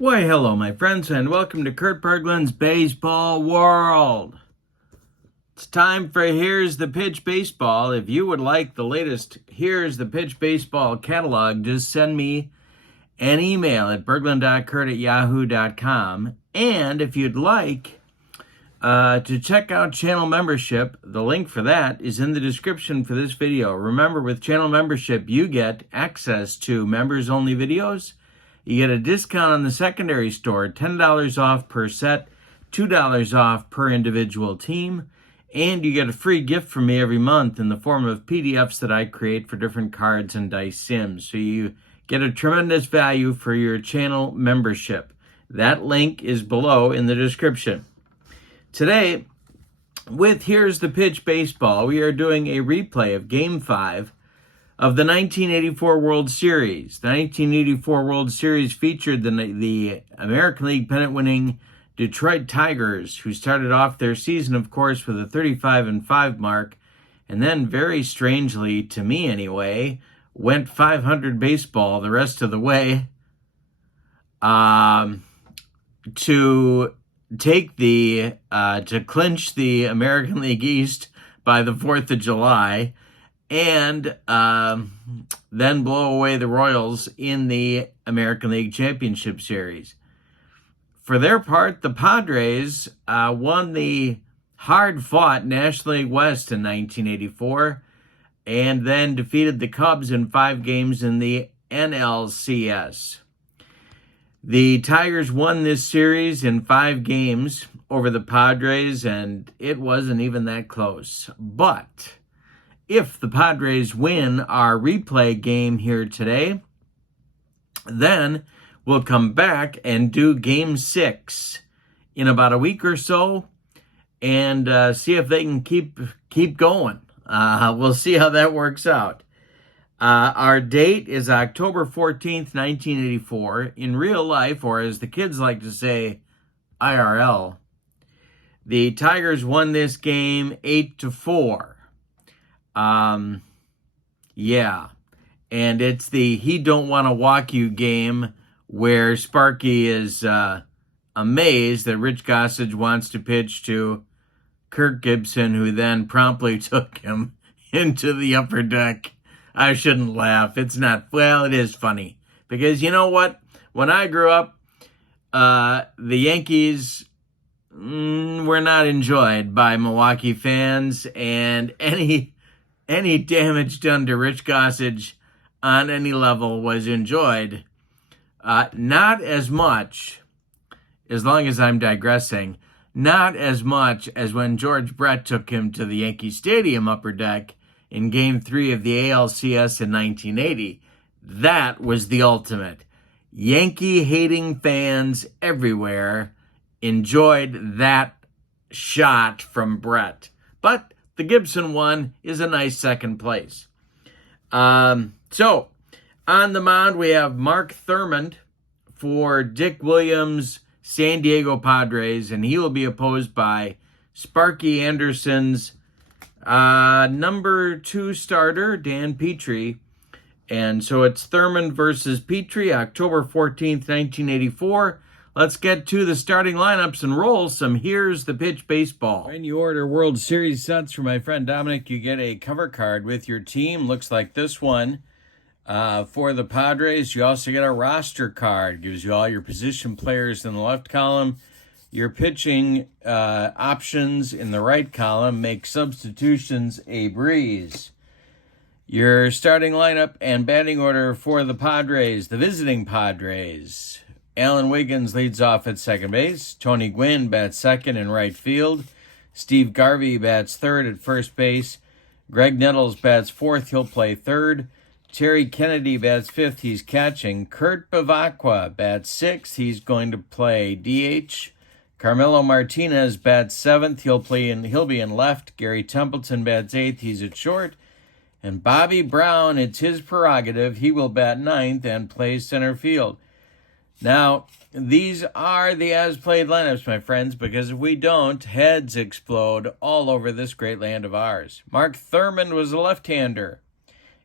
Why, hello, my friends, and welcome to Kurt Berglund's Baseball World. It's time for Here's the Pitch Baseball. If you would like the latest Here's the Pitch Baseball catalog, just send me an email at berglund.kurt@yahoo.com. And if you'd like to check out channel membership, the link for that is in the description for this video. Remember, with channel membership, you get access to members-only videos. You get a discount on the secondary store, $10 off per set, $2 off per individual team, and you get a free gift from me every month in the form of PDFs that I create for different cards and dice sims. So you get a tremendous value for your channel membership. That link is below in the description. Today, with Here's the Pitch Baseball, we are doing a replay of Game 5 of the 1984 World Series. The 1984 World Series featured the American League pennant-winning Detroit Tigers, who started off their season, of course, with a 35-5 mark, and then, very strangely, to me anyway, went 500 baseball the rest of the way to clinch the American League East by the 4th of July, and then blow away the Royals in the American League Championship Series. For their part, the Padres won the hard-fought National League West in 1984 and then defeated the Cubs in 5 games in the NLCS. The Tigers won this series in 5 games over the Padres, and it wasn't even that close. But if the Padres win our replay game here today, then we'll come back and do Game 6 in about a week or so and see if they can keep going. We'll see how that works out. Our date is October 14th, 1984. In real life, or as the kids like to say, IRL, the Tigers won this game 8-4. Yeah, and it's the he don't want to walk you game where Sparky is amazed that Rich Gossage wants to pitch to Kirk Gibson, who then promptly took him into the upper deck. I shouldn't laugh. It's not, well, it is funny. Because you know what? When I grew up, the Yankees were not enjoyed by Milwaukee fans, and any damage done to Rich Gossage on any level was enjoyed. Not as much, as long as I'm digressing, not as much as when George Brett took him to the Yankee Stadium upper deck in Game 3 of the ALCS in 1980. That was the ultimate. Yankee-hating fans everywhere enjoyed that shot from Brett. But the Gibson one is a nice second place. So, on the mound, we have Mark Thurmond for Dick Williams' San Diego Padres, and he will be opposed by Sparky Anderson's number 2 starter, Dan Petrie. And so it's Thurmond versus Petrie, October 14th, 1984. Let's get to the starting lineups and roll some Here's the Pitch Baseball. When you order World Series sets from my friend Dominic, you get a cover card with your team. Looks like this one. For the Padres, you also get a roster card. Gives you all your position players in the left column. Your pitching options in the right column. Make substitutions a breeze. Your starting lineup and batting order for the Padres, the visiting Padres. Alan Wiggins leads off at second base. Tony Gwynn bats second in right field. Steve Garvey bats third at first base. Greg Nettles bats fourth. He'll play third. Terry Kennedy bats fifth. He's catching. Kurt Bavacqua bats sixth. He's going to play DH. Carmelo Martinez bats seventh. He'll be in left. Gary Templeton bats eighth. He's at short. And Bobby Brown, it's his prerogative. He will bat ninth and plays center field. Now, these are the as-played lineups, my friends, because if we don't, heads explode all over this great land of ours. Mark Thurmond was a left-hander,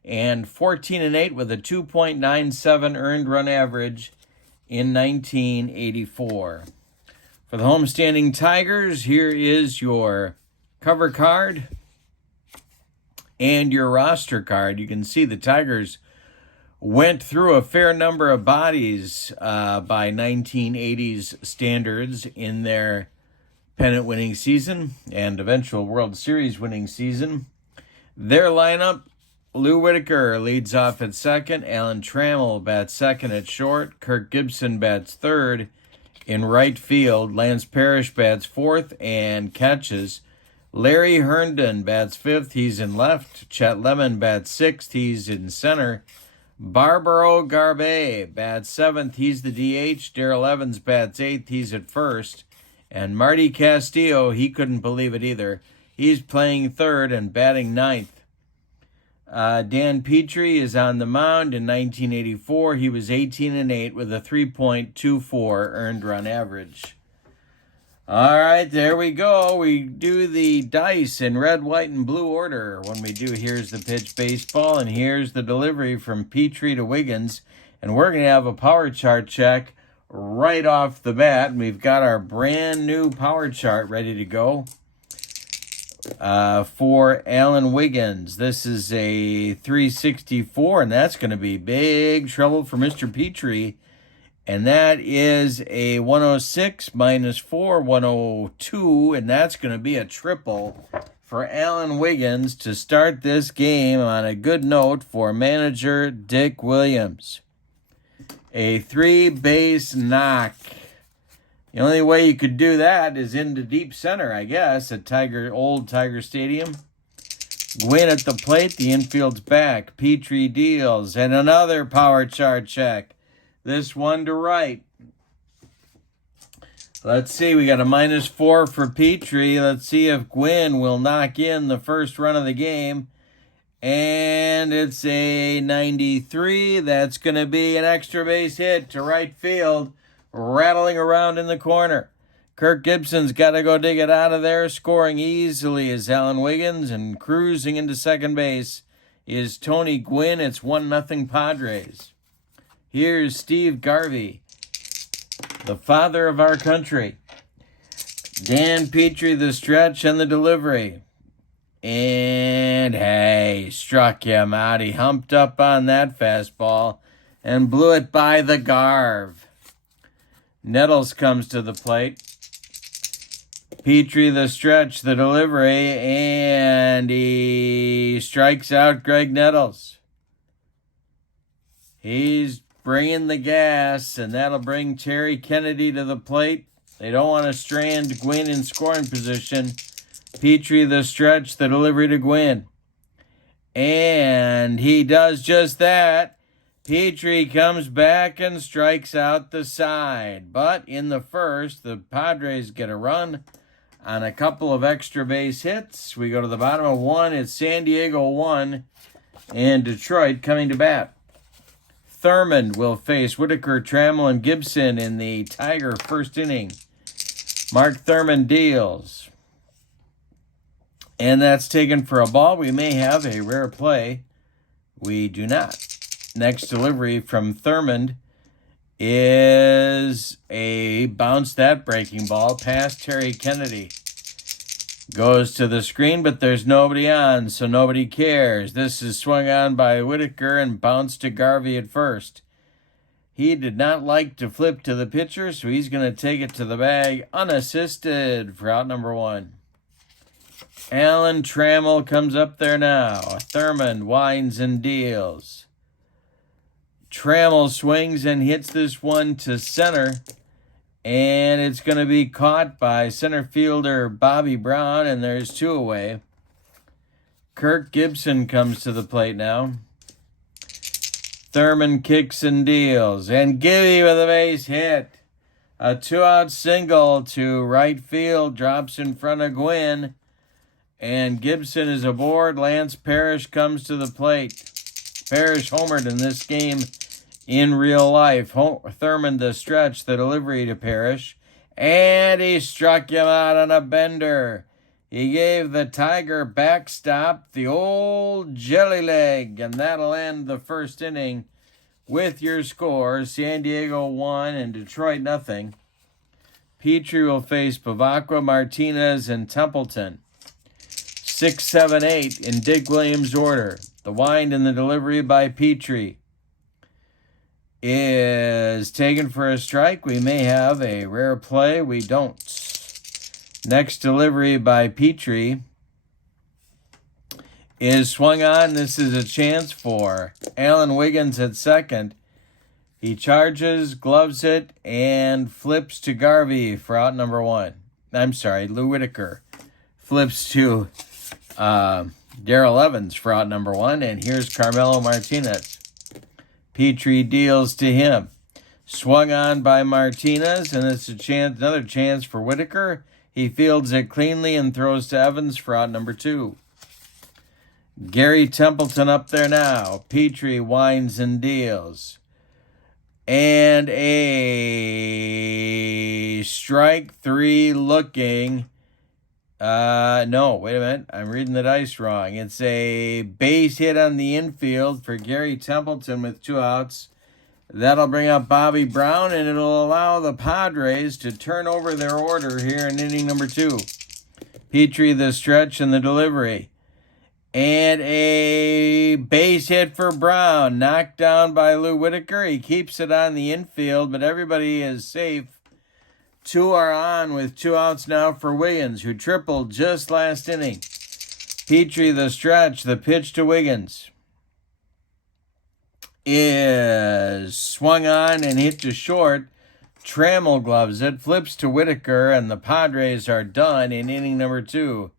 and 14-8 with a 2.97 earned run average in 1984. For the homestanding Tigers, here is your cover card and your roster card. You can see the Tigers went through a fair number of bodies by 1980s standards in their pennant winning season and eventual World Series winning season. Their lineup: Lou Whitaker leads off at second, Alan Trammell bats second at short, Kirk Gibson bats third in right field, Lance Parrish bats fourth and catches, Larry Herndon bats fifth, he's in left, Chet Lemon bats sixth, he's in center, Barbaro Garbe bats seventh, he's the DH, Darrell Evans bats eighth, he's at first, and Marty Castillo, he couldn't believe it either, he's playing third and batting ninth. Dan Petrie is on the mound. In 1984, he was 18-8 with a 3.24 earned run average. All right, there we go. We do the dice in red, white, and blue order. When we do, here's the pitch baseball, and here's the delivery from Petrie to Wiggins. And we're going to have a power chart check right off the bat. And we've got our brand new power chart ready to go. For Alan Wiggins, this is a 364, and that's going to be big trouble for Mr. Petrie. And that is a 106 minus 4, 102, and that's going to be a triple for Alan Wiggins to start this game on a good note for manager Dick Williams. A 3-base knock. The only way you could do that is into deep center, I guess, at old Tiger Stadium. Gwynn at the plate, the infield's back. Petrie deals, and another power chart check. This one to right. Let's see, we got a -4 for Petrie. Let's see if Gwynn will knock in the first run of the game. And it's a 93. That's going to be an extra base hit to right field, rattling around in the corner. Kirk Gibson's got to go dig it out of there. Scoring easily is Alan Wiggins, and cruising into second base is Tony Gwynn. It's 1-0 Padres. Here's Steve Garvey, the father of our country. Dan Petrie, the stretch and the delivery. And hey, struck him out. He humped up on that fastball and blew it by the Garv. Nettles comes to the plate. Petrie, the stretch, the delivery, and he strikes out Greg Nettles. He's bringing the gas, and that'll bring Terry Kennedy to the plate. They don't want to strand Gwynn in scoring position. Petrie, the stretch, the delivery to Gwynn. And he does just that. Petrie comes back and strikes out the side. But in the first, the Padres get a run on a couple of extra base hits. We go to the bottom of one. It's San Diego 1 and Detroit coming to bat. Thurmond will face Whitaker, Trammell, and Gibson in the Tiger first inning. Mark Thurmond deals. And that's taken for a ball. We may have a rare play. We do not. Next delivery from Thurmond is a bounce that breaking ball past Terry Kennedy. Goes to the screen, but there's nobody on, so nobody cares. This is swung on by Whitaker and bounced to Garvey at first. He did not like to flip to the pitcher, so he's going to take it to the bag unassisted for out number 1. Alan Trammell comes up there now. Thurmond winds and deals. Trammell swings and hits this one to center, and it's going to be caught by center fielder Bobby Brown, and there's 2 away. Kirk Gibson comes to the plate now. Thurmond kicks and deals, and Gibby with a base hit. A 2-out single to right field, drops in front of Gwynn, and Gibson is aboard. Lance Parrish comes to the plate. Parrish homered in this game in real life. Thurmond the stretch, the delivery to Parrish, and he struck him out on a bender. He gave the Tiger backstop the old jelly leg, and that'll end the first inning with your score, San Diego 1 and Detroit nothing. Petrie will face Bavacqua, Martinez, and Templeton. 6, 7, 8 in Dick Williams' order. The wind and the delivery by Petrie is taken for a strike. We may have a rare play. We don't. Next delivery by Petrie is swung on. This is a chance for Alan Wiggins at second. He charges, gloves it, and flips to Garvey for out number 1. I'm sorry, Lou Whitaker flips to Darrell Evans for out number 1, and here's Carmelo Martinez. Petrie deals to him. Swung on by Martinez, and it's a chance, another chance for Whitaker. He fields it cleanly and throws to Evans for out number 2. Gary Templeton up there now. Petrie winds and deals. And a strike 3 looking. No, wait a minute. I'm reading the dice wrong. It's a base hit on the infield for Gary Templeton with 2 outs. That'll bring up Bobby Brown, and it'll allow the Padres to turn over their order here in inning number 2. Petrie the stretch and the delivery. And a base hit for Brown, knocked down by Lou Whitaker. He keeps it on the infield, but everybody is safe. 2 are on with 2 outs now for Wiggins, who tripled just last inning. Petrie the stretch, the pitch to Wiggins is swung on and hit to short. Trammell gloves it, flips to Whitaker, and the Padres are done in inning number 2.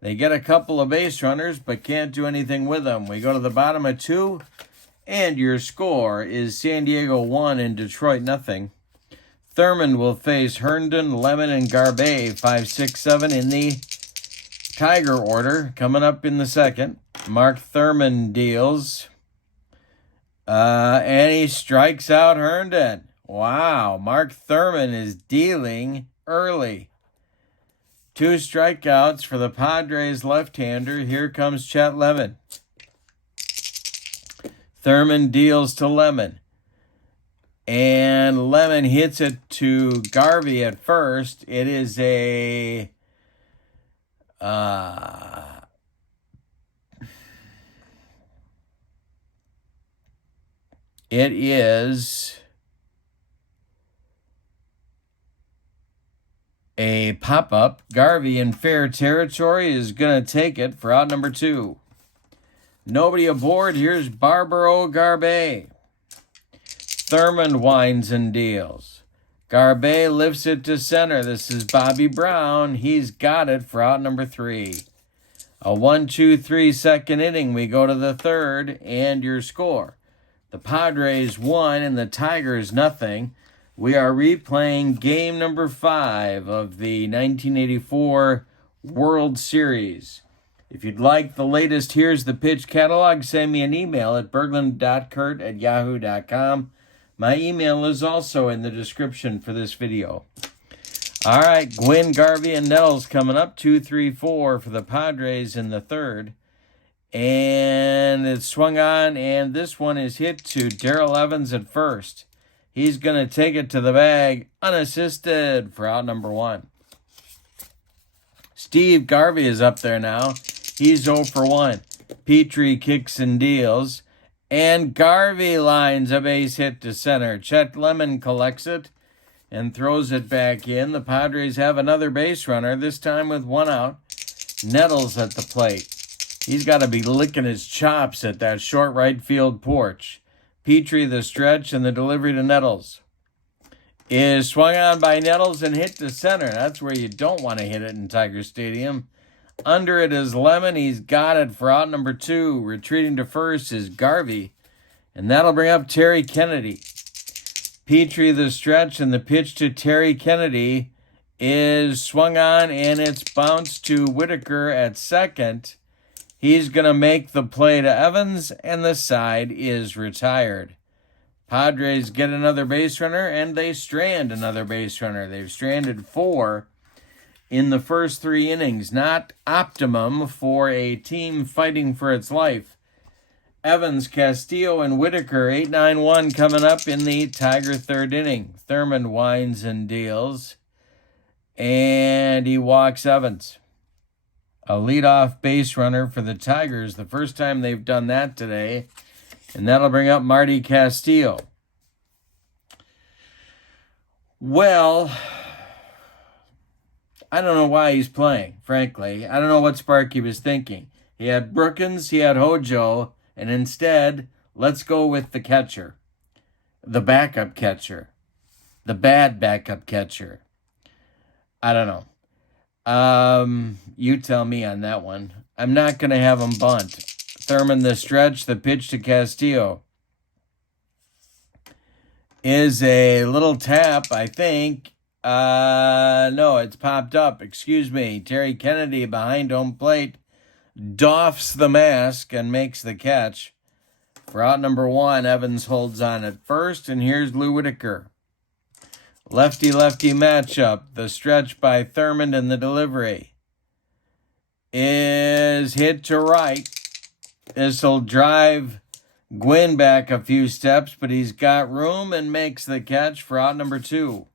They get a couple of base runners, but can't do anything with them. We go to the bottom of 2, and your score is San Diego 1 and Detroit nothing. Thurmond will face Herndon, Lemon, and Garbe, 5, 6, 7 in the Tiger order. Coming up in the second, Mark Thurmond deals, and he strikes out Herndon. Wow, Mark Thurmond is dealing early. 2 strikeouts for the Padres left-hander. Here comes Chet Lemon. Thurmond deals to Lemon. And Lemon hits it to Garvey at first. It is a a pop-up. Garvey in fair territory is going to take it for out number 2. Nobody aboard. Here's Barbaro Garbe. Thurmond winds and deals. Garbe lifts it to center. This is Bobby Brown. He's got it for out number 3. A 1-2-3 second inning. We go to the third, and your score. The Padres 1 and the Tigers nothing. We are replaying game number 5 of the 1984 World Series. If you'd like the latest Here's the Pitch catalog, send me an email at berglund.kurt@yahoo.com. My email is also in the description for this video. All right, Gwynn, Garvey, and Nettles coming up. 2, 3, 4 for the Padres in the third. And it's swung on, and this one is hit to Darrell Evans at first. He's going to take it to the bag unassisted for out number 1. Steve Garvey is up there now. He's 0 for 1. Petrie kicks and deals. And Garvey lines a base hit to center. Chet Lemon collects it and throws it back in. The Padres have another base runner, this time with 1 out. Nettles at the plate. He's got to be licking his chops at that short right field porch. Petrie the stretch, and the delivery to Nettles is swung on by Nettles and hit to center. That's where you don't want to hit it in Tiger Stadium. Under it is Lemon. He's got it for out number 2. Retreating to first is Garvey, and that'll bring up Terry Kennedy. Petrie the stretch, and the pitch to Terry Kennedy is swung on, and it's bounced to Whitaker at second. He's going to make the play to Evans, and the side is retired. Padres get another base runner, and they strand another base runner. They've stranded 4 in the first 3 innings. Not optimum for a team fighting for its life. Evans, Castillo, and Whitaker, 8-9-1 coming up in the Tiger third inning. Thurmond winds and deals, and he walks Evans. A leadoff base runner for the Tigers, the first time they've done that today, and that'll bring up Marty Castillo. Well, I don't know why he's playing, frankly. I don't know what Sparky was thinking. He had Brookins, he had Hojo, and instead, let's go with the catcher. The backup catcher. The bad backup catcher. I don't know. You tell me on that one. I'm not going to have him bunt. Thurmond the stretch, the pitch to Castillo is a little tap, I think. No, it's popped up. Excuse me. Terry Kennedy behind home plate doffs the mask and makes the catch. For out number one, Evans holds on at first, and here's Lou Whitaker. Lefty-lefty matchup. The stretch by Thurmond and the delivery is hit to right. This will drive Gwynn back a few steps, but he's got room and makes the catch for out number two.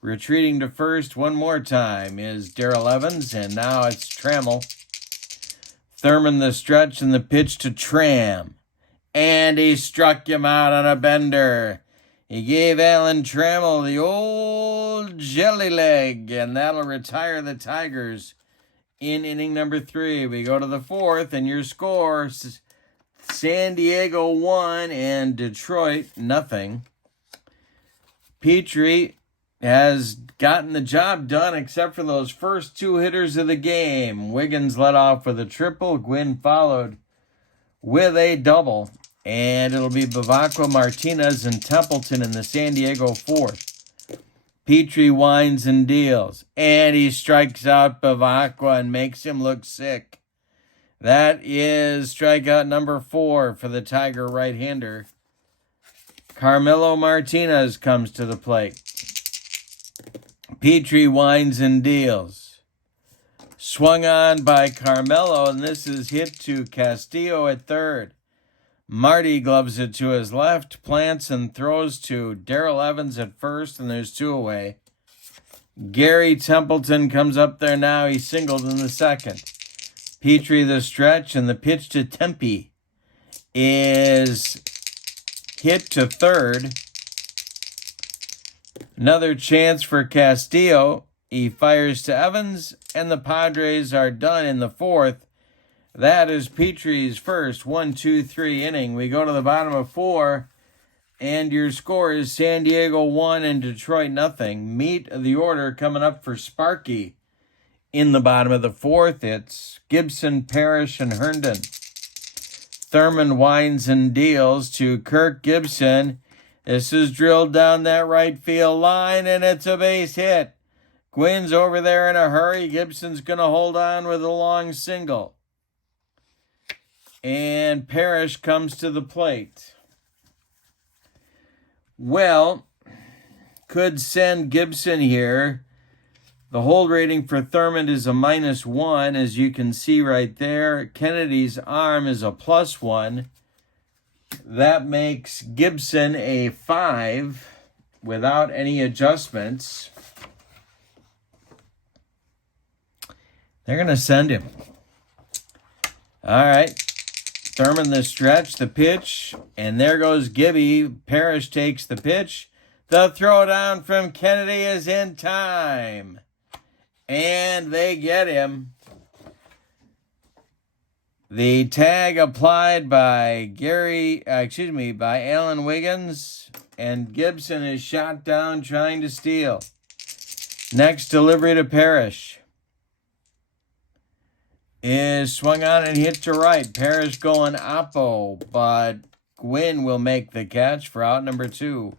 Retreating to first one more time is Darrell Evans, and now it's Trammell. Thurmond the stretch and the pitch to Tram. And he struck him out on a bender. He gave Alan Trammell the old jelly leg, and that'll retire the Tigers in inning number 3. We go to the fourth, and your score, San Diego 1 and Detroit nothing. Petrie has gotten the job done except for those first two hitters of the game. Wiggins led off with a triple. Gwynn followed with a double. And it'll be Bavacqua, Martinez, and Templeton in the San Diego fourth. Petrie winds and deals. And he strikes out Bavacqua and makes him look sick. That is strikeout number 4 for the Tiger right-hander. Carmelo Martinez comes to the plate. Petrie winds and deals. Swung on by Carmelo, and this is hit to Castillo at third. Marty gloves it to his left, plants and throws to Darrell Evans at first, and there's 2 away. Gary Templeton comes up there now. He singled in the second. Petrie the stretch, and the pitch to Tempe is hit to third. Another chance for Castillo. He fires to Evans, and the Padres are done in the fourth. That is Petrie's first 1-2-3 inning. We go to the bottom of 4, and your score is San Diego 1 and Detroit nothing. Meet the order coming up for Sparky. In the bottom of the fourth, it's Gibson, Parrish, and Herndon. Thurmond winds and deals to Kirk Gibson. This is drilled down that right field line, and it's a base hit. Gwynn's over there in a hurry. Gibson's going to hold on with a long single. And Parrish comes to the plate. Well, could send Gibson here. The hold rating for Thurmond is a -1, as you can see right there. Kennedy's arm is a +1. That makes Gibson a 5 without any adjustments. They're going to send him. All right. Thurmond the stretch, the pitch, and there goes Gibby. Parrish takes the pitch. The throw down from Kennedy is in time. And they get him. The tag applied by by Alan Wiggins, and Gibson is shot down trying to steal. Next delivery to Parrish is swung on and hit to right. Parrish going oppo, but Gwynn will make the catch for out number 2.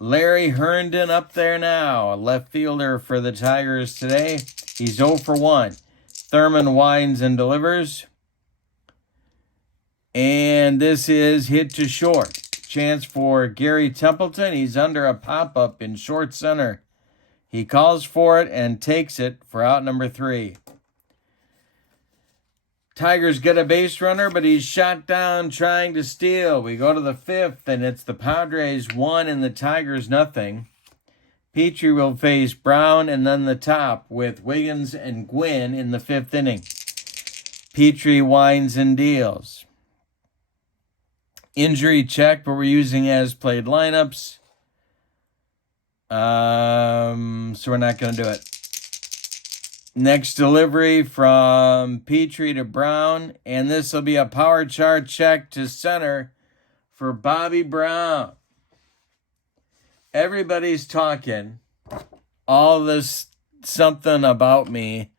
Larry Herndon up there now, a left fielder for the Tigers today. He's 0 for 1. Thurmond winds and delivers. And this is hit to short. Chance for Gary Templeton. He's under a pop-up in short center. He calls for it and takes it for out number 3. Tigers get a base runner, but he's shot down trying to steal. We go to the 5th, and it's the Padres 1 and the Tigers nothing. Petrie will face Brown and then the top with Wiggins and Gwynn in the 5th inning. Petrie winds and deals. Injury check, but we're using as played lineups. So we're not going to do it. Next delivery from Petrie to Brown, and this will be a power chart check to center for Bobby Brown. Everybody's talking all this something about me.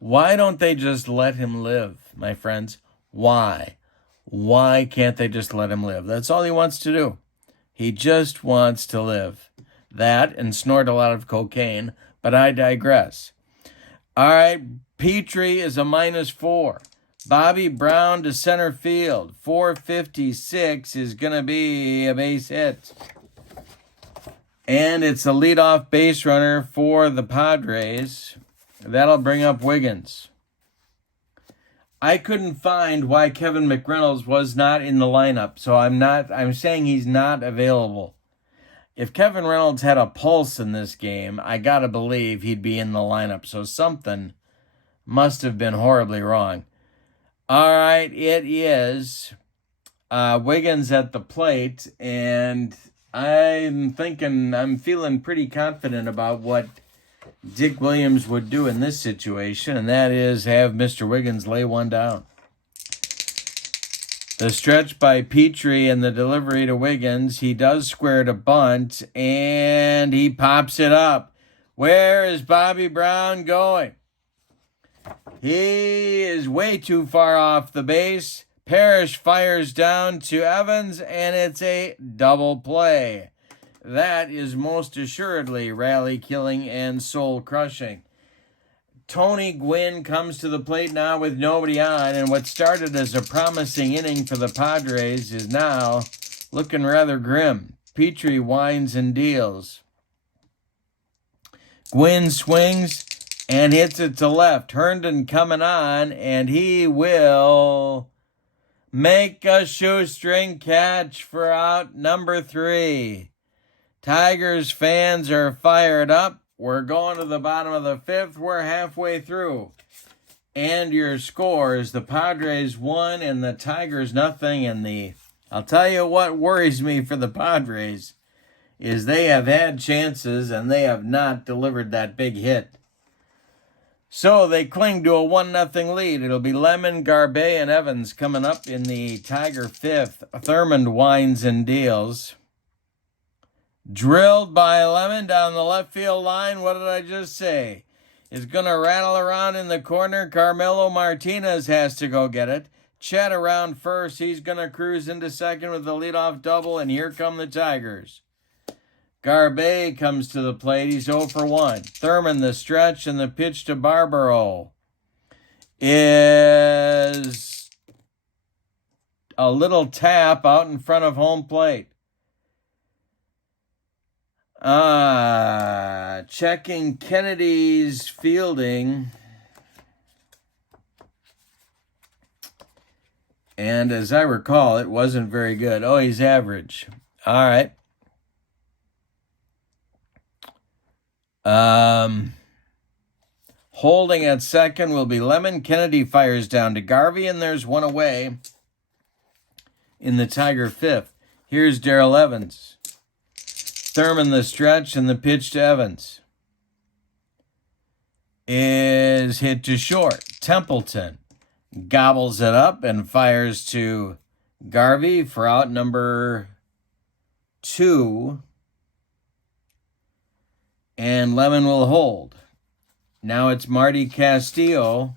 Why don't they just let him live, my friends? Why? Why can't they just let him live? That's all he wants to do. He just wants to live. That and snort a lot of cocaine, but I digress. All right, Petrie is a -4. Bobby Brown to center field. 456 is going to be a base hit. And it's a leadoff base runner for the Padres. That'll bring up Wiggins. I couldn't find why Kevin McReynolds was not in the lineup, so I'm saying he's not available. If Kevin Reynolds had a pulse in this game, I gotta believe he'd be in the lineup. So something must have been horribly wrong. All right, it is Wiggins at the plate, and I'm feeling pretty confident about what Dick Williams would do in this situation, and that is have Mr. Wiggins lay one down. The stretch by Petrie and the delivery to Wiggins. He does square to bunt, and he pops it up. Where is Bobby Brown going? He is way too far off the base. Parrish fires down to Evans, and it's a double play. That is most assuredly rally-killing and soul-crushing. Tony Gwynn comes to the plate now with nobody on, and what started as a promising inning for the Padres is now looking rather grim. Petrie winds and deals. Gwynn swings and hits it to left. Herndon coming on, and he will make a shoestring catch for out number 3. Tigers fans are fired up. We're going to the bottom of the 5th. We're halfway through. And your score is the Padres 1 and the Tigers nothing. And I'll tell you what worries me for the Padres is they have had chances and they have not delivered that big hit. So they cling to a 1-0 lead. It'll be Lemon, Garbe, and Evans coming up in the Tiger 5th. Thurmond winds and deals. Drilled by Lemon down the left field line. What did I just say? It's going to rattle around in the corner. Carmelo Martinez has to go get it. Chet around first. He's going to cruise into second with the leadoff double, and here come the Tigers. Garbe comes to the plate. He's 0 for 1. Thurmond the stretch, and the pitch to Barbaro is a little tap out in front of home plate. Checking Kennedy's fielding. And as I recall, it wasn't very good. Oh, he's average. All right. Holding at second will be Lemon. Kennedy fires down to Garvey, and there's one away in the Tiger 5th. Here's Darrell Evans. Thurmond the stretch, and the pitch to Evans is hit to short. Templeton gobbles it up and fires to Garvey for out number 2. And Lemon will hold. Now it's Marty Castillo.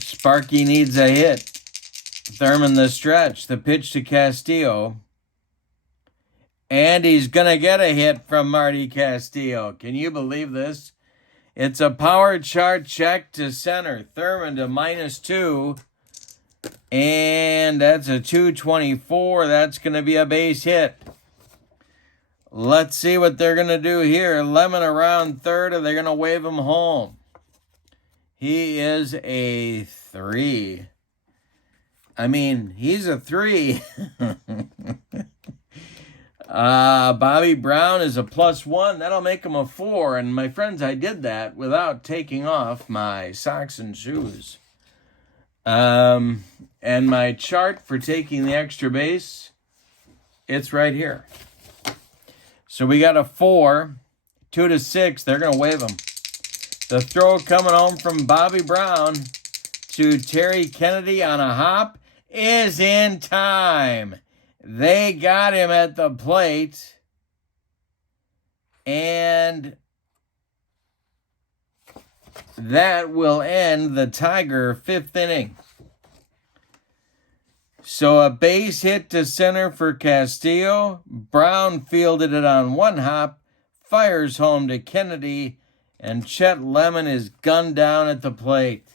Sparky needs a hit. Thurmond the stretch. The pitch to Castillo. And he's going to get a hit from Marty Castillo. Can you believe this? It's a power chart check to center. Thurmond to -2. And that's a 224. That's going to be a base hit. Let's see what they're going to do here. Lemon around third, or they're going to wave him home. He is a 3. I mean, he's a 3. Bobby Brown is a +1. That'll make him a 4. And my friends, I did that without taking off my socks and shoes. And my chart for taking the extra base, it's right here. So we got a 4, 2 to 6. They're going to wave him. The throw coming home from Bobby Brown to Terry Kennedy on a hop is in time. They got him at the plate. And that will end the Tiger 5th inning. So a base hit to center for Castillo. Brown fielded it on one hop, fires home to Kennedy, and Chet Lemon is gunned down at the plate.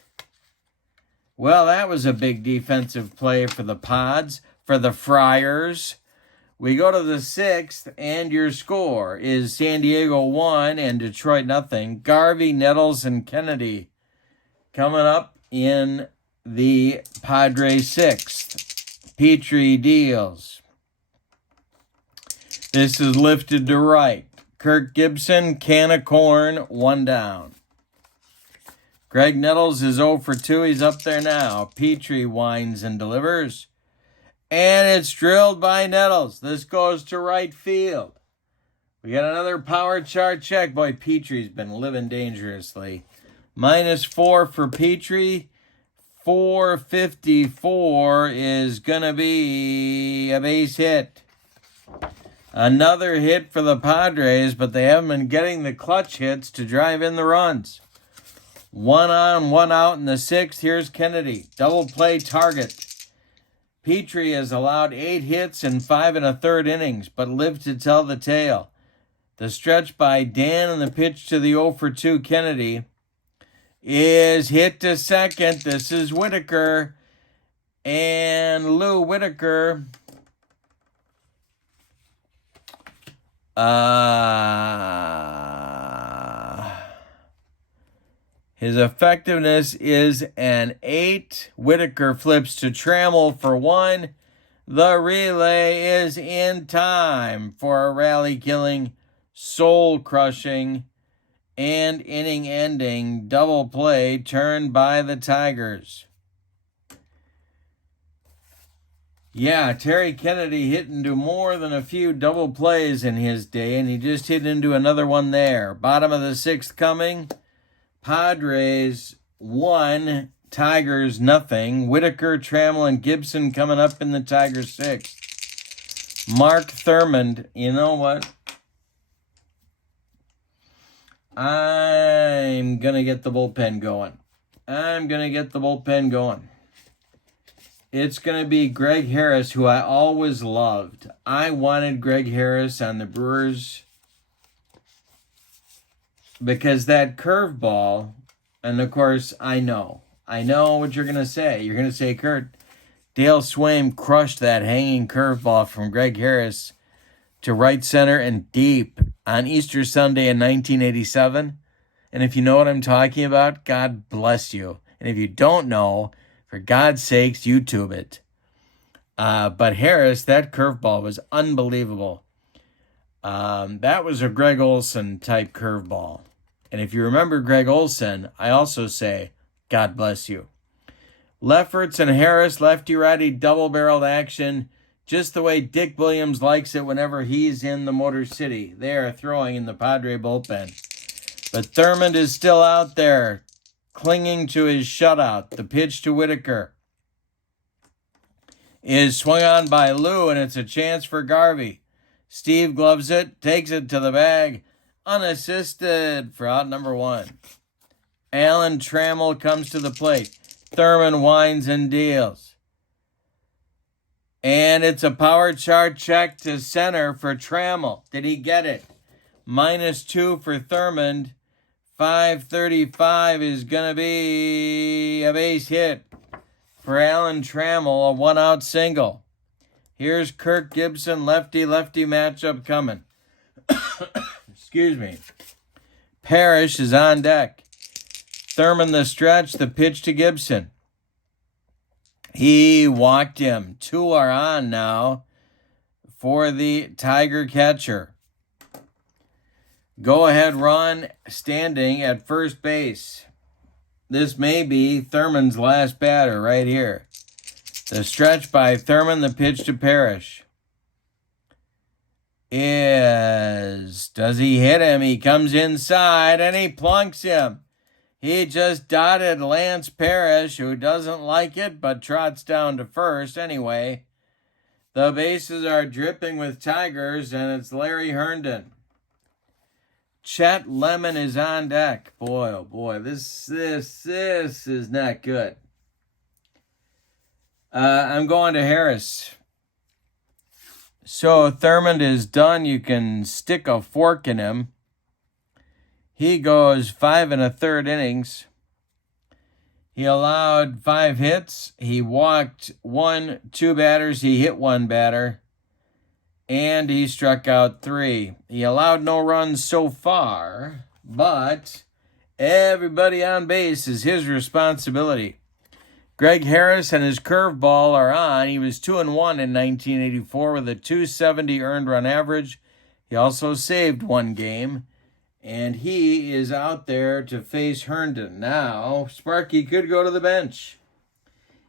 Well, that was a big defensive play for the Pods, for the Friars. We go to the 6th, and your score is San Diego 1 and Detroit 0. Garvey, Nettles, and Kennedy coming up in the Padres 6th. Petrie deals. This is lifted to right. Kirk Gibson, can of corn, 1 down. Greg Nettles is 0 for 2. He's up there now. Petrie winds and delivers. And it's drilled by Nettles. This goes to right field. We got another power chart check. Boy, Petrie's been living dangerously. -4 for Petrie. 454 is going to be a base hit. Another hit for the Padres, but they haven't been getting the clutch hits to drive in the runs. 1 on, 1 out in the 6th. Here's Kennedy. Double play target. Petrie has allowed 8 hits in 5 1/3 innings, but lived to tell the tale. The stretch by Dan and the pitch to the 0 for 2 Kennedy is hit to second. This is Whitaker. And Lou Whitaker his effectiveness is an 8. Whitaker flips to Trammell for 1. The relay is in time for a rally-killing, soul-crushing, and inning-ending double play turned by the Tigers. Yeah, Terry Kennedy hit into more than a few double plays in his day, and he just hit into another one there. Bottom of the 6th coming. Padres 1, Tigers 0. Whitaker, Trammell, and Gibson coming up in the Tigers 6th. Mark Thurmond, you know what? I'm going to get the bullpen going. It's going to be Greg Harris, who I always loved. I wanted Greg Harris on the Brewers because that curveball, and of course, I know what you're going to say. You're going to say, Kurt, Dale Swaim crushed that hanging curveball from Greg Harris to right center and deep on Easter Sunday in 1987. And if you know what I'm talking about, God bless you. And if you don't know, for God's sakes, YouTube it. But Harris, that curveball was unbelievable. That was a Greg Olson type curveball. And if you remember Greg Olson, I also say, God bless you. Lefferts and Harris, lefty-righty double-barreled action, just the way Dick Williams likes it whenever he's in the Motor City. They are throwing in the Padre bullpen. But Thurmond is still out there, clinging to his shutout. The pitch to Whitaker is swung on by Lou, and it's a chance for Garvey. Steve gloves it, takes it to the bag, unassisted for out number 1. Alan Trammell comes to the plate. Thurmond winds and deals. And it's a power chart check to center for Trammell. Did he get it? -2 for Thurmond. 535 is going to be a base hit for Alan Trammell, a 1-out single. Here's Kirk Gibson, lefty-lefty matchup coming. Excuse me. Parrish is on deck. Thurmond the stretch, the pitch to Gibson. He walked him. 2 are on now for the Tiger catcher. Go-ahead run standing at first base. This may be Thurmond's last batter right here. The stretch by Thurmond, the pitch to Parrish. Does he hit him? He comes inside and he plunks him. He just dotted Lance Parrish, who doesn't like it but trots down to first anyway. The bases are dripping with Tigers, and it's Larry Herndon. Chet Lemon is on deck. Boy, oh boy, this is not good. I'm going to Harris. So Thurmond is done. You can stick a fork in him. He goes 5 1/3 innings. He allowed 5 hits. He walked 2 batters. He hit 1 batter. And he struck out 3. He allowed no runs so far, but everybody on base is his responsibility. Greg Harris and his curveball are on. He was 2-1 in 1984 with a .270 earned run average. He also saved 1 game, and he is out there to face Herndon. Now, Sparky could go to the bench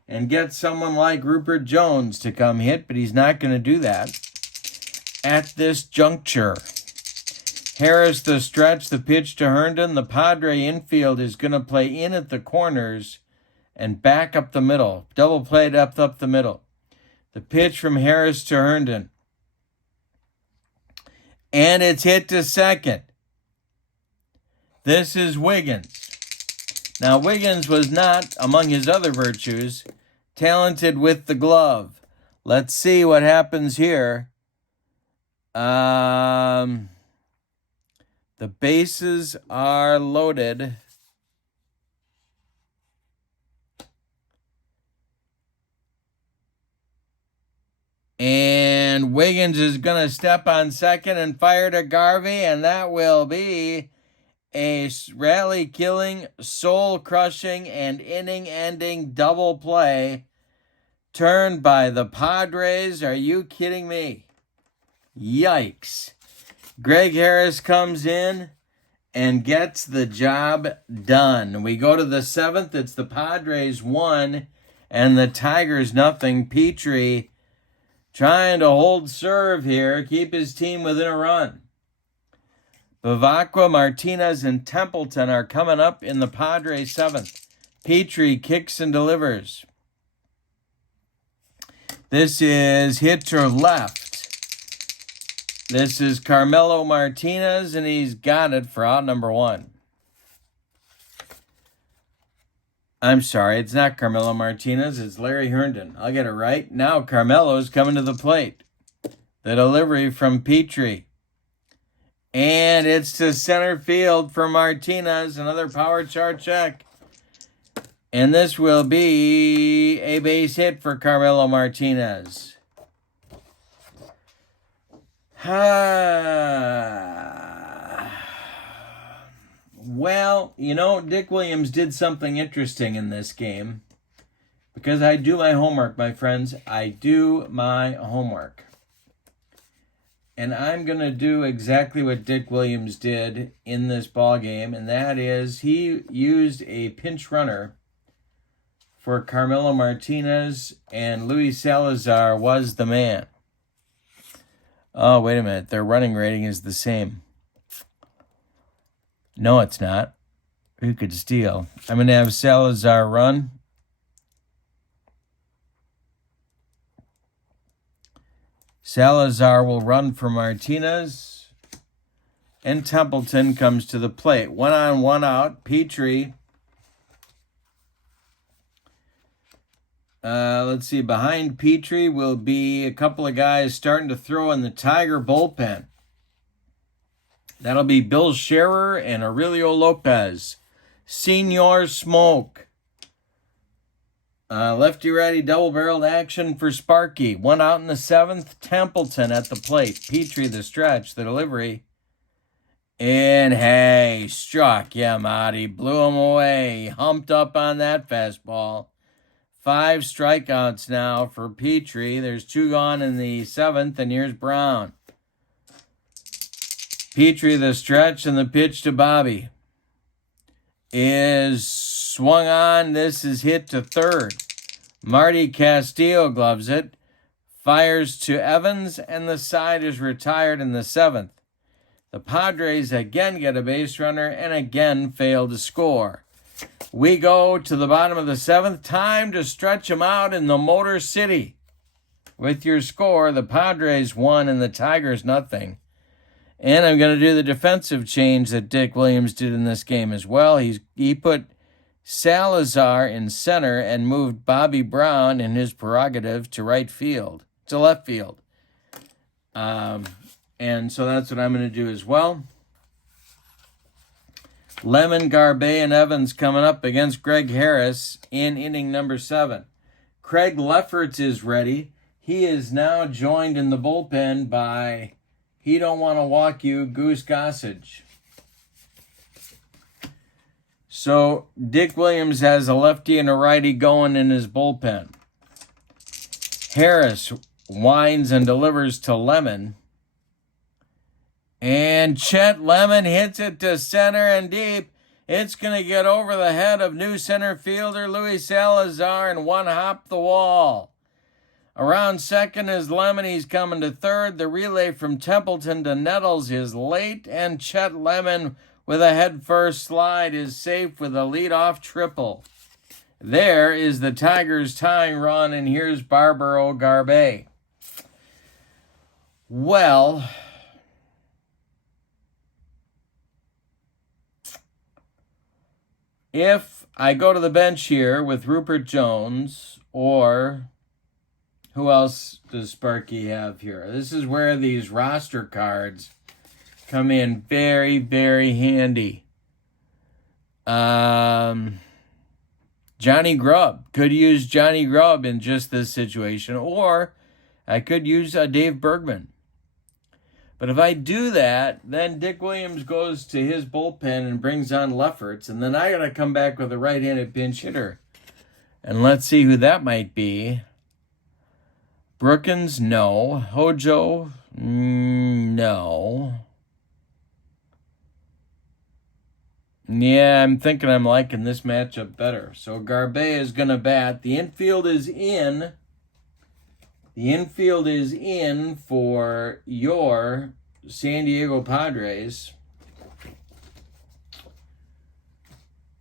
and get someone like Rupert Jones to come hit, but he's not going to do that at this juncture. Harris the stretch, the pitch to Herndon. The Padre infield is going to play in at the corners and back up the middle. Double play depth up the middle. The pitch from Harris to Herndon. And it's hit to second. This is Wiggins. Now, Wiggins was not, among his other virtues, talented with the glove. Let's see what happens here. The bases are loaded. And Wiggins is going to step on second and fire to Garvey, and that will be a rally-killing, soul-crushing, and inning-ending double play turned by the Padres. Are you kidding me? Yikes. Greg Harris comes in and gets the job done. We go to the 7th. It's the Padres 1 and the Tigers nothing. Petrie trying to hold serve here, keep his team within a run. Bavacqua, Martinez, and Templeton are coming up in the Padres 7th. Petrie kicks and delivers. This is hit to left. This is Carmelo Martinez, and he's got it for out number 1. I'm sorry, it's not Carmelo Martinez, it's Larry Herndon. I'll get it right. Now Carmelo's coming to the plate. The delivery from Petrie. And it's to center field for Martinez, another power chart check. And this will be a base hit for Carmelo Martinez. Well, you know, Dick Williams did something interesting in this game. Because I do my homework, my friends. I do my homework. And I'm going to do exactly what Dick Williams did in this ball game, and that is he used a pinch runner for Carmelo Martinez, and Luis Salazar was the man. Oh, wait a minute. Their running rating is the same. No, it's not. Who could steal? I'm going to have Salazar run. Salazar will run for Martinez. And Templeton comes to the plate. 1 on, 1 out. Petrie. Let's see. Behind Petrie will be a couple of guys starting to throw in the Tiger bullpen. That'll be Bill Scherer and Aurelio Lopez. Senior Smoke. Lefty-righty double-barreled action for Sparky. 1 out in the 7th. Templeton at the plate. Petrie the stretch, the delivery. And hey, struck. Yeah, Marty blew him away. Humped up on that fastball. 5 strikeouts now for Petrie. There's 2 gone in the 7th, and here's Brown. Petrie, the stretch, and the pitch to Bobby is swung on. This is hit to third. Marty Castillo gloves it, fires to Evans, and the side is retired in the 7th. The Padres again get a base runner and again fail to score. We go to the bottom of the 7th. Time to stretch them out in the Motor City. With your score, the Padres 1 and the Tigers nothing. And I'm going to do the defensive change that Dick Williams did in this game as well. He put Salazar in center and moved Bobby Brown in his prerogative to left field. And so that's what I'm going to do as well. Lemon, Garbey, and Evans coming up against Greg Harris in inning number 7. Craig Lefferts is ready. He is now joined in the bullpen by He Don't Want to Walk You, Goose Gossage. So Dick Williams has a lefty and a righty going in his bullpen. Harris winds and delivers to Lemon. And Chet Lemon hits it to center and deep. It's going to get over the head of new center fielder Luis Salazar and one hop the wall. Around second is Lemon. He's coming to third. The relay from Templeton to Nettles is late, and Chet Lemon with a head-first slide is safe with a leadoff triple. There is the Tigers' tying run, and here's Barbaro Garbey. Well, if I go to the bench here with Rupert Jones, or who else does Sparky have here? This is where these roster cards come in very, very handy. Johnny Grubb. Could use Johnny Grubb in just this situation, or I could use Dave Bergman. But if I do that, then Dick Williams goes to his bullpen and brings on Lefferts, and then I got to come back with a right-handed pinch hitter. And let's see who that might be. Brookins, no. Hojo, no. Yeah, I'm thinking I'm liking this matchup better. So Garbey is going to bat. The infield is in. The infield is in for your San Diego Padres.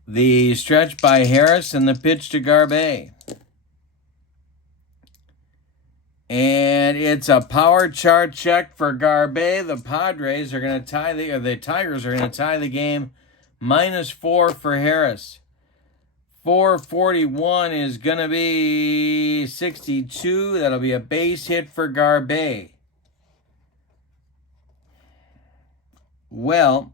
The stretch by Harris and the pitch to Garbey. And it's a power chart check for Garbey. The Padres are going to tie the Tigers are going to tie the game. -4 for Harris. 441 is going to be 62. That'll be a base hit for Garbey. Well,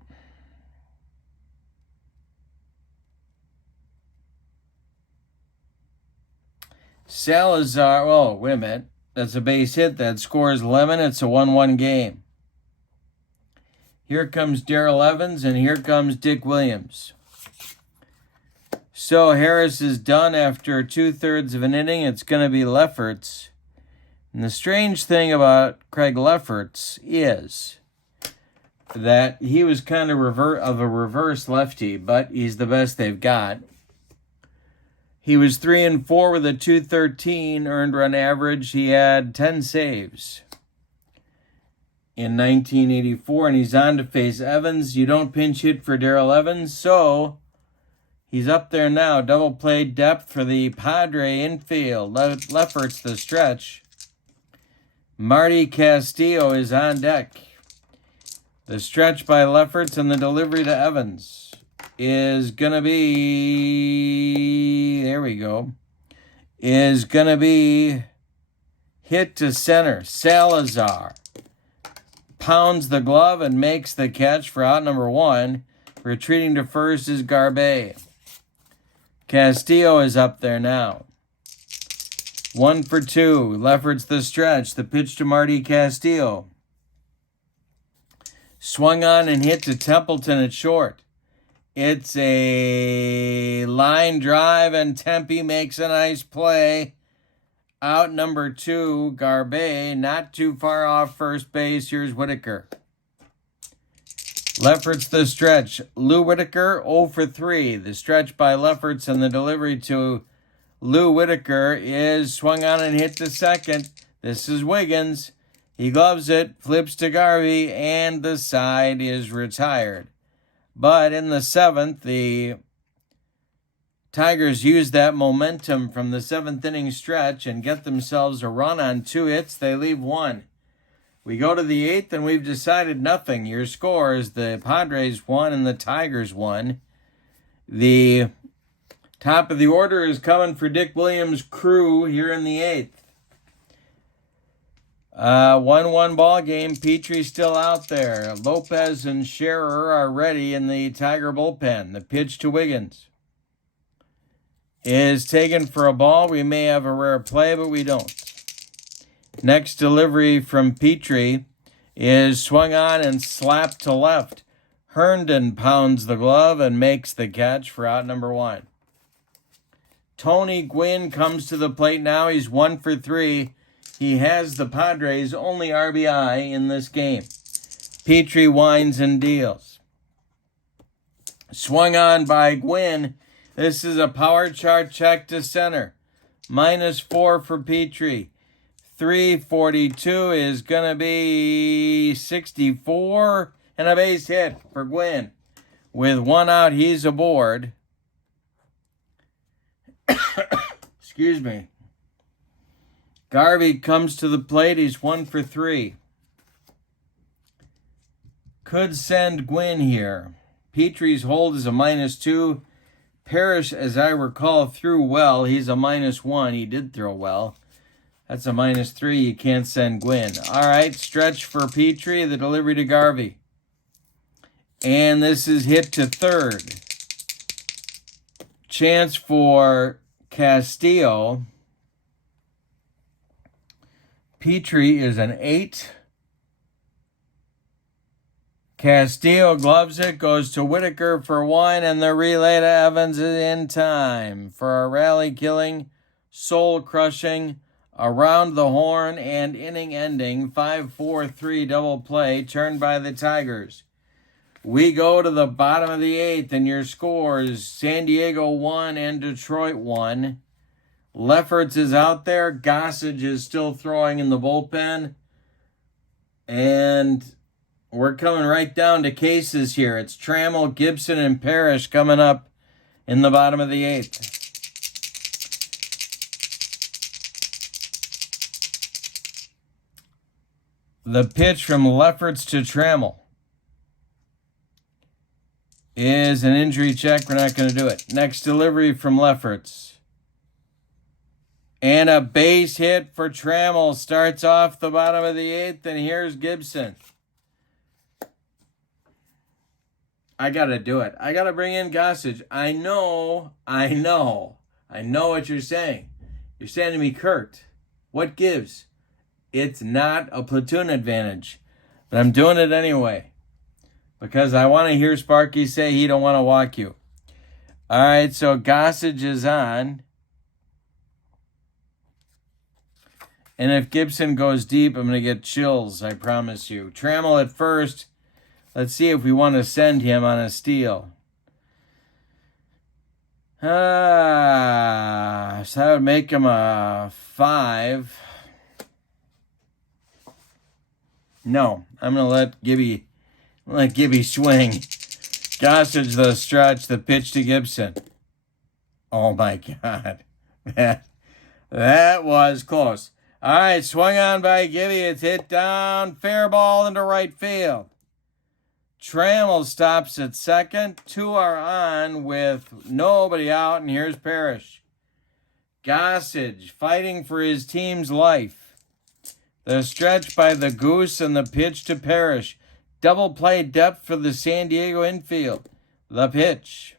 Salazar, oh, wait a minute. That's a base hit. That scores Lemon. It's a 1-1 game. Here comes Darrell Evans, and here comes Dick Williams. So Harris is done after 2/3 of an inning. It's going to be Lefferts. And the strange thing about Craig Lefferts is that he was kind of a reverse lefty, but he's the best they've got. He was 3-4 with a .213 earned run average. He had 10 saves in 1984, and he's on to face Evans. You don't pinch hit for Darrell Evans, so he's up there now. Double play depth for the Padre infield. Lefferts the stretch. Marty Castillo is on deck. The stretch by Lefferts and the delivery to Evans is going to be, there we go, is going to be hit to center. Salazar pounds the glove and makes the catch for out number 1. Retreating to first is Garbey. Castillo is up there now. 1 for 2. Lefferts the stretch. The pitch to Marty Castillo. Swung on and hit to Templeton at short. It's a line drive, and Tempe makes a nice play. Out number 2, Garbe, not too far off first base. Here's Whitaker. Lefferts the stretch. Lou Whitaker 0 for 3. The stretch by Lefferts and the delivery to Lou Whitaker is swung on and hit to second. This is Wiggins. He gloves it, flips to Garvey, and the side is retired. But in the 7th, the Tigers use that momentum from the 7th inning stretch and get themselves a run on 2 hits. They leave 1. We go to the 8th, and we've decided nothing. Your score is the Padres 1 and the Tigers 1. The top of the order is coming for Dick Williams' crew here in the 8th. 1-1 ball game. Petrie's still out there. Lopez and Scherer are ready in the Tiger bullpen. The pitch to Wiggins is taken for a ball. We may have a rare play, but we don't. Next delivery from Petrie is swung on and slapped to left. Herndon pounds the glove and makes the catch for out number 1. Tony Gwynn comes to the plate now. He's 1 for 3. He has the Padres' only RBI in this game. Petrie winds and deals. Swung on by Gwynn. This is a power chart check to center. -4 for Petrie. 342 is going to be 64 and a base hit for Gwynn. With 1 out, he's aboard. Excuse me. Garvey comes to the plate. He's 1 for 3. Could send Gwynn here. Petrie's hold is a -2. Parrish, as I recall, threw well. He's a -1. He did throw well. That's a -3. You can't send Gwynn. All right, stretch for Petrie. The delivery to Garvey. And this is hit to third. Chance for Castillo. Petrie is an 8. Castillo gloves it, goes to Whitaker for 1, and the relay to Evans is in time for a rally-killing, soul-crushing, around the horn and inning-ending 5-4-3 double play turned by the Tigers. We go to the bottom of the 8th, and your scores, San Diego 1 and Detroit 1. Lefferts is out there. Gossage is still throwing in the bullpen. And we're coming right down to cases here. It's Trammell, Gibson, and Parrish coming up in the bottom of the 8th. The pitch from Lefferts to Trammell is an injury check. We're not going to do it. Next delivery from Lefferts. And a base hit for Trammell. Starts off the bottom of the 8th, and here's Gibson. I got to do it. I got to bring in Gossage. I know what you're saying. You're saying to me, Kurt, what gives? It's not a platoon advantage. But I'm doing it anyway. Because I want to hear Sparky say he don't want to walk you. All right, so Gossage is on. And if Gibson goes deep, I'm going to get chills, I promise you. Trammell at first. Let's see if we want to send him on a steal. So that would make him a 5. No, I'm going to let Gibby swing. Gossage the stretch, the pitch to Gibson. Oh my God. That was close. All right, swung on by Gibby. It's hit down. Fair ball into right field. Trammell stops at second. 2 are on with nobody out, and here's Parrish. Gossage fighting for his team's life. The stretch by the Goose and the pitch to Parrish. Double play depth for the San Diego infield. The pitch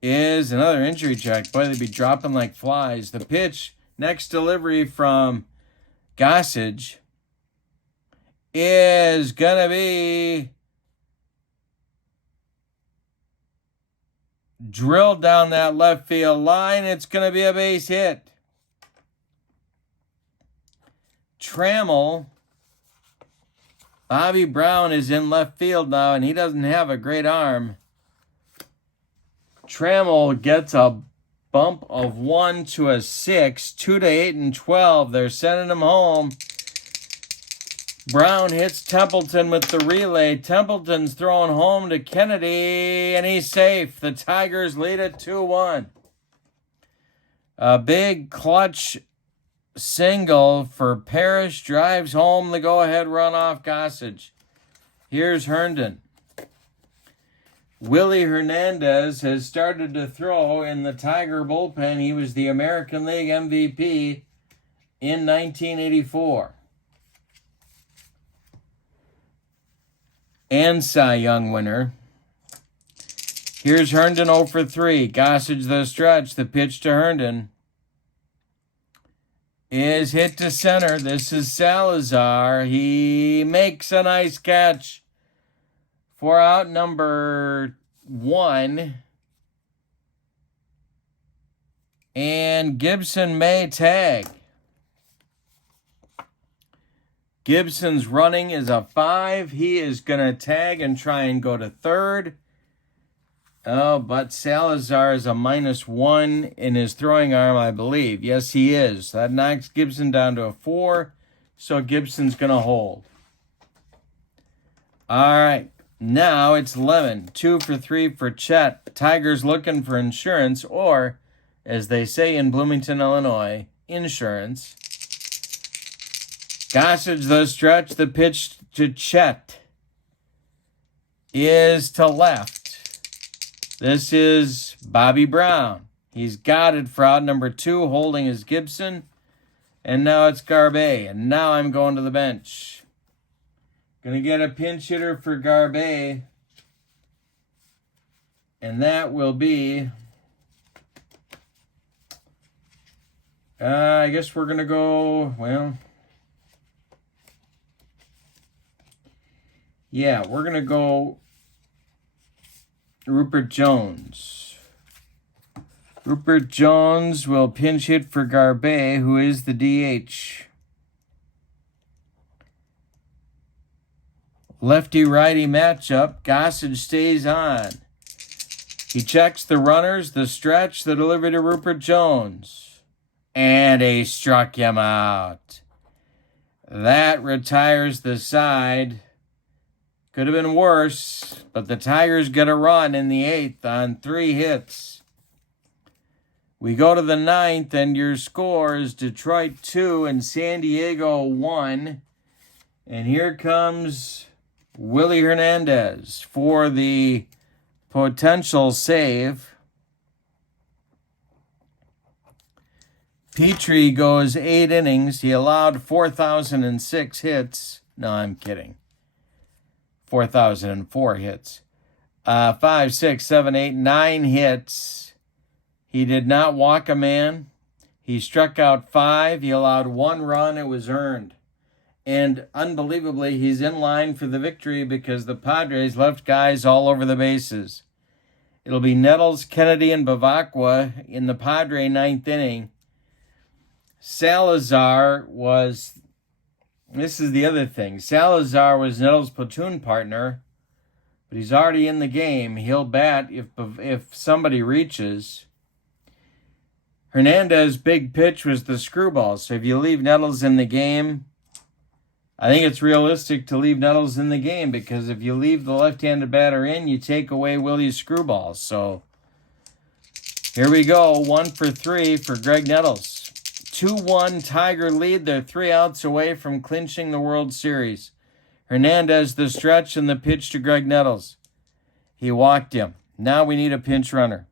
is another injury check. Boy, they'd be dropping like flies. The pitch, next delivery from Gossage is going to be drilled down that left field line. It's going to be a base hit. Trammell, Bobby Brown is in left field now, and he doesn't have a great arm. Trammell gets a bump of 1 to a 6, 2 to 8 and 12. They're sending him home. Brown hits Templeton with the relay. Templeton's throwing home to Kennedy, and he's safe. The Tigers lead it 2-1. A big clutch single for Parrish drives home the go-ahead run off Gossage. Here's Herndon. Willie Hernandez has started to throw in the Tiger bullpen. He was the American League MVP in 1984. And Cy Young winner. Here's Herndon 0 for 3. Gossage the stretch. The pitch to Herndon is hit to center. This is Salazar. He makes a nice catch for out number 1. And Gibson may tag. Gibson's running is a 5. He is going to tag and try and go to third. Oh, but Salazar is a -1 in his throwing arm, I believe. Yes, he is. That knocks Gibson down to a 4, so Gibson's going to hold. All right, now it's Lemon. 2 for 3 for Chet. Tigers looking for insurance, or, as they say in Bloomington, Illinois, insurance. Gossage the stretch. The pitch to Chet is to left. This is Bobby Brown. He's got it for out number 2, holding his Gibson. And now it's Garbe. And now I'm going to the bench. Going to get a pinch hitter for Garbe. And that will be... I guess we're going to go... Well... Yeah, we're going to go Rupert Jones. Rupert Jones will pinch hit for Garbe, who is the DH. Lefty-righty matchup. Gossage stays on. He checks the runners, the stretch, the delivery to Rupert Jones. And he struck him out. That retires the side. Could have been worse, but the Tigers get a run in the 8th on 3 hits. We go to the 9th, and your score is Detroit 2 and San Diego 1. And here comes Willie Hernandez for the potential save. Petrie goes 8 innings. He allowed 4,006 hits. No, I'm kidding. 4,004 hits. 5, 6, 7, 8, 9 hits. He did not walk a man. He struck out 5. He allowed 1 run. It was earned. And unbelievably, he's in line for the victory because the Padres left guys all over the bases. It'll be Nettles, Kennedy, and Bavacqua in the Padre 9th inning. Salazar was... This is the other thing. Salazar was Nettles' platoon partner, but he's already in the game. He'll bat if somebody reaches. Hernandez's big pitch was the screwball. So if you leave Nettles in the game, I think it's realistic to leave Nettles in the game because if you leave the left-handed batter in, you take away Willie's screwball. So here we go. 1 for 3 for Greg Nettles. 2-1 Tiger lead. They're 3 outs away from clinching the World Series. Hernandez the stretch and the pitch to Greg Nettles. He walked him. Now we need a pinch runner.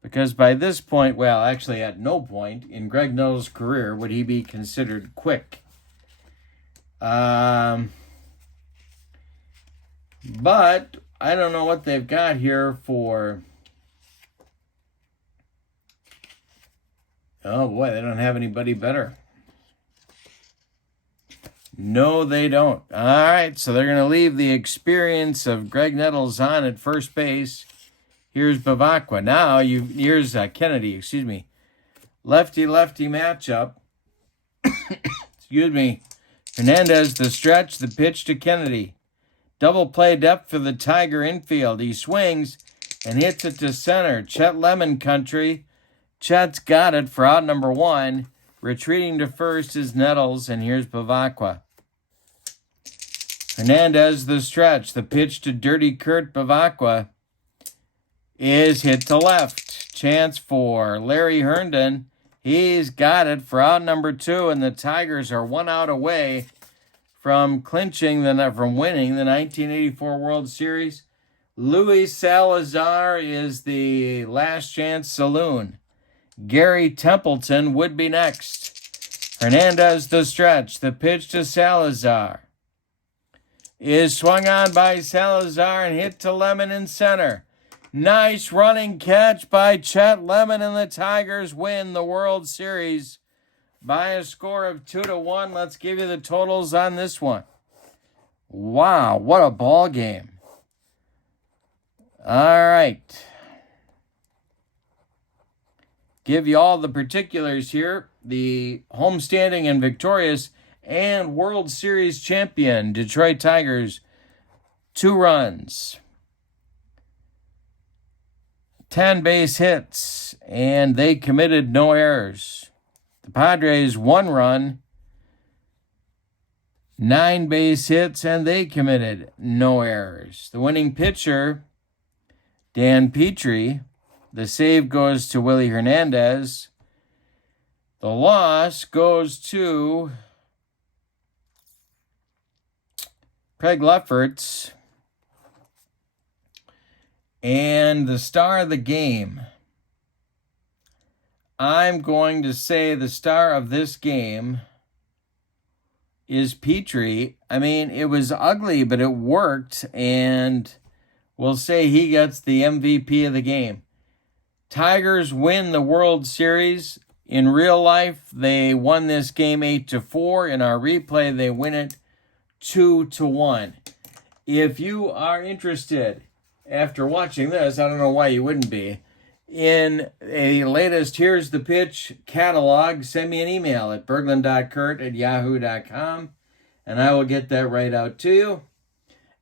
Because by this point, well, actually at no point in Greg Nettles' career would he be considered quick. But I don't know what they've got here for... Oh, boy, they don't have anybody better. No, they don't. All right, so they're going to leave the experience of Greg Nettles on at first base. Here's Bavacqua. Now, here's Kennedy, excuse me. Lefty-lefty matchup. Excuse me. Hernandez, the stretch, the pitch to Kennedy. Double play depth for the Tiger infield. He swings and hits it to center. Chet Lemon country. Chet's got it for out number 1. Retreating to first is Nettles, and here's Bavacqua. Hernandez, the stretch. The pitch to Dirty Kurt Bavacqua is hit to left. Chance for Larry Herndon. He's got it for out number 2, and the Tigers are 1 out away from winning the 1984 World Series. Luis Salazar is the last chance saloon. Gary Templeton would be next. Hernandez, the stretch. The pitch to Salazar is swung on by Salazar and hit to Lemon in center. Nice running catch by Chet Lemon, and the Tigers win the World Series by a score of 2-1. Let's give you the totals on this one. Wow, what a ball game. All right. Give you all the particulars here. The homestanding and victorious and World Series champion Detroit Tigers, 2 runs, 10 base hits, and they committed no errors. The Padres, 1 run, 9 base hits, and they committed no errors. The winning pitcher, Dan Petrie. The save goes to Willie Hernandez. The loss goes to Craig Lefferts. And the star of the game, I'm going to say the star of this game is Petrie. I mean, it was ugly, but it worked, and we'll say he gets the MVP of the game. Tigers win the World Series. In real life, they won this game 8-4. In our replay, they win it 2-1. If you are interested, after watching this, I don't know why you wouldn't be, in a latest Here's the Pitch catalog, send me an email at berglund.kurt@yahoo.com, and I will get that right out to you.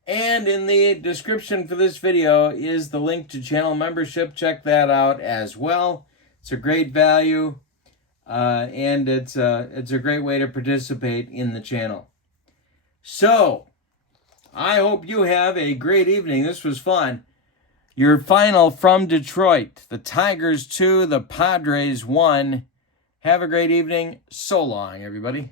And in the description for this video is the link to channel membership. Check that out as well. It's a great value, and it's a great way to participate in the channel. So, I hope you have a great evening. This was fun. Your final from Detroit. The Tigers 2, the Padres 1. Have a great evening. So long, everybody.